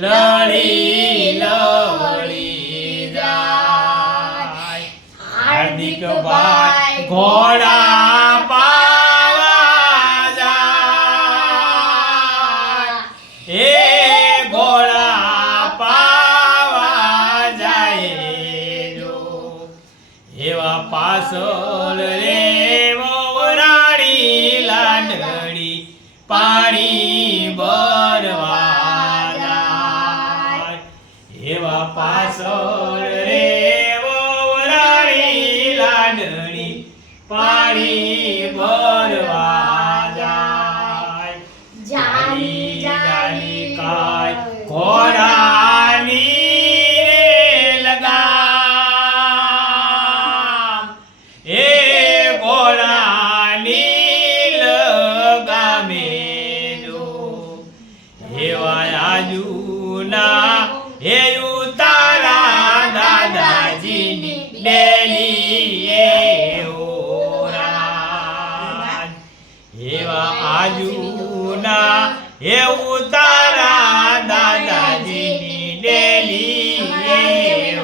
લડી લડી જાય હાર્દિક ભાઈ ઘોડા પાવા જાય એ ઘોડા પાવા જાય જો એવા પાછળ રે વરાડી લાડડી પાણી ભરવા જાય એવા પાછળ રે વરાડી લાડડી પાણી ભરવા જાય જાલી જાલી કાય ઘોડાની રે લગામ એ ઘોડાની લગામે જો એવા આજુના એ ઉતારા દાદાજીની ડેલી એ ઓરાન એવા આજુના એ ઉતારા દાદાજીની ડેલી એ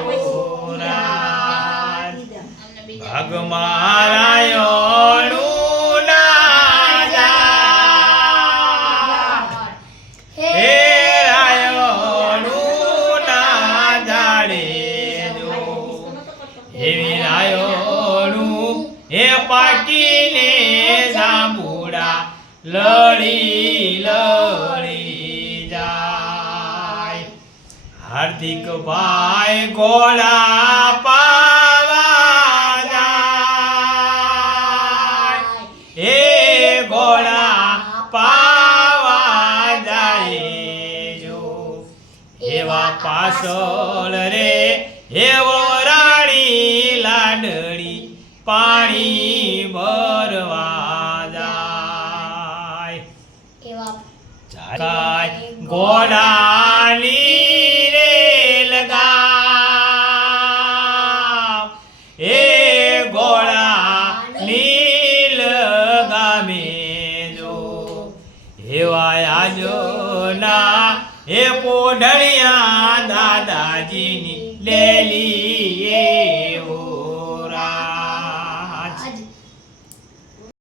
ઓરાન ભાગ મારાયણું ના જા હે રાયણું ના જાડે જો એવી રાયણું એ પાટીને જાંબુડા લડી લડી જાય હાર્દિક ભાઈ ઘોડા પાવા જાય એ ઘોડા પાવા જાય જો એવા પાછળ રે એવો રાણી લાડડી પાણી ભરવા જાય એવા ઘોડાની રે લગામ એ ઘોડાની લગામે જો એવા આજના એ પોઢણિયા દાદાજીની લેલી એ